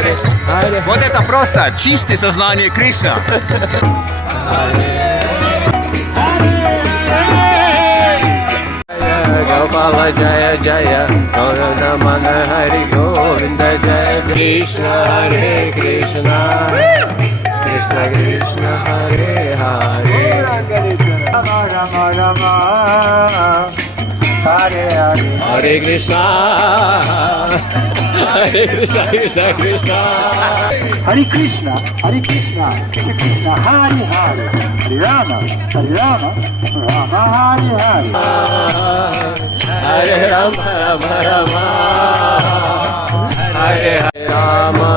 Hare Hare. Вот это просто чистое сознание Кришна. Gopala Jaya Jaya Gaurana Mana Hari Govinda Jaya Krishna Hare Krishna Krishna Krishna Hare Hare Rama Rama Rama Hare Hare Hare Krishna Hare Krishna Krishna Krishna Hare Krishna, Hare Krishna, Krishna Krishna, Hare Hare, Hare Rama, Rama Hare Hare. Hare Rama Rama Rama Hare Hare Rama